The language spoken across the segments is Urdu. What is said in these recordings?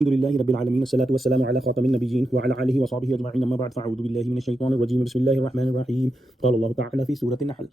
الحمد لله رب العالمين والصلاة والسلام على خاتم النبيين وعلى آله وصحبه أجمعين أما بعد فأعوذ بالله من الشيطان الرجيم بسم الله الرحمن الرحيم قال الله تعالى في سورة النحل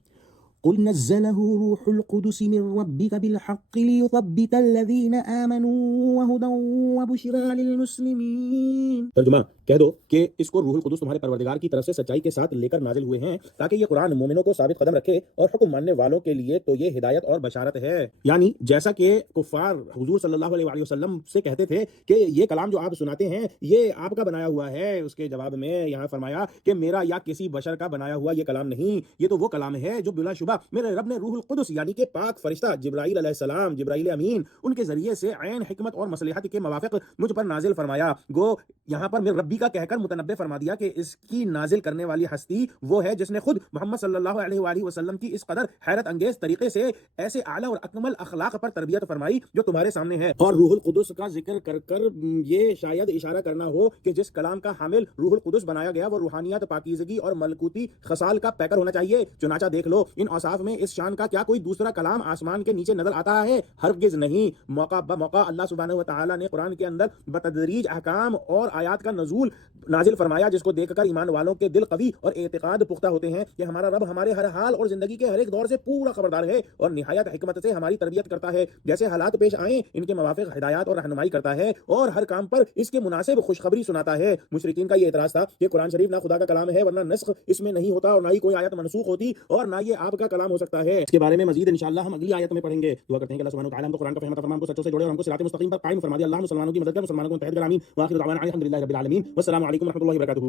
قل نزله روح القدس من ربك بالحق ليثبت الذين آمنوا وهدى وبشرى للمسلمين ترجمہ کہہ دو کہ اس کو روح القدس تمہارے پروردگار کی طرف سے سچائی کے ساتھ لے کر نازل ہوئے ہیں تاکہ یہ قرآن مومنوں کو ثابت قدم رکھے اور حکم ماننے والوں کے لیے تو یہ ہدایت اور بشارت ہے۔ یعنی جیسا کہ کفار حضور صلی اللہ علیہ وآلہ وسلم سے کہتے تھے کہ یہ کلام جو آپ سناتے ہیں یہ آپ کا بنایا ہوا ہے، اس کے جواب میں یہاں فرمایا کہ میرا یا کسی بشر کا بنایا ہوا یہ کلام نہیں، یہ تو وہ کلام ہے جو بلا شبہ میرے رب نے روح القدس یعنی کہ پاک فرشتہ جبرائیل علیہ السلام، جبرائیل امین، ان کے ذریعے سے عین حکمت اور مصلحت کے موافق مجھ پر نازل فرمایا۔ گو یہاں پر میرے ربی کا کہہ کر متنبع فرما دیا کہ اس کی نازل کرنے والی ہستی وہ ہے جس نے خود محمد صلی اللہ علیہ وآلہ وسلم کی اس قدر حیرت انگیز طریقے سے ایسے اعلیٰ اور اکمل اخلاق پر تربیت فرمائی جو تمہارے سامنے ہے۔ اور روح القدس کا ذکر کر کر یہ شاید اشارہ کرنا ہو کہ جس کلام کا حامل روح القدس بنایا گیا وہ روحانیت، پاکیزگی اور ملکوتی خصال کا پیکر ہونا چاہیے۔ چنانچہ دیکھ لو ان اوصاف میں اس شان کا کیا کوئی دوسرا کلام آسمان کے نیچے نظر آتا ہے؟ ہرگز نہیں۔ موقع بموقع اللہ سبحانہ و تعالیٰ نے قرآن کے اندر بتدریج احکام اور آیات کا نازل فرمایا جس کو دیکھ کر ایمان والوں کے دل قوی اور اعتقاد پختہ ہوتے ہیں کہ ہمارا رب ہمارے ہر حال اور زندگی کے ہر ایک دور سے پورا خبردار ہے اور نہایت حکمت سے ہماری تربیت کرتا ہے، جیسے حالات پیش آئیں ان کے موافق ہدایات اور رہنمائی کرتا ہے اور ہر کام پر اس کے مناسب خوشخبری سناتا ہے۔ مشرکین کا یہ اعتراض تھا کہ قرآن شریف نہ خدا کا کلام ہے ورنہ نسخ اس میں نہیں ہوتا اور نہ ہی کوئی آیت منسوخ ہوتی اور نہ یہ آپ کا کلام ہو سکتا ہے۔ اس کے بارے میں مزید انشاءاللہ ہم اگلی آیت میں پڑھیں گے۔ دعا کرتے ہیں کہ اللہ سبحانہ و تعالیٰ ہم کو قرآن کا فہم عطا فرمائے، ہم کو سچوں سے جوڑے اور ہم کو صراط مستقیم پر قائم فرما دے۔ اللہ مسلمانوں کی مدد کر، مسلمانوں کو متحد کر، آمین۔ وآخر دعوانا الحمد للہ رب العالمین، والسلام علیکم ورحمۃ اللہ وبرکاتہ۔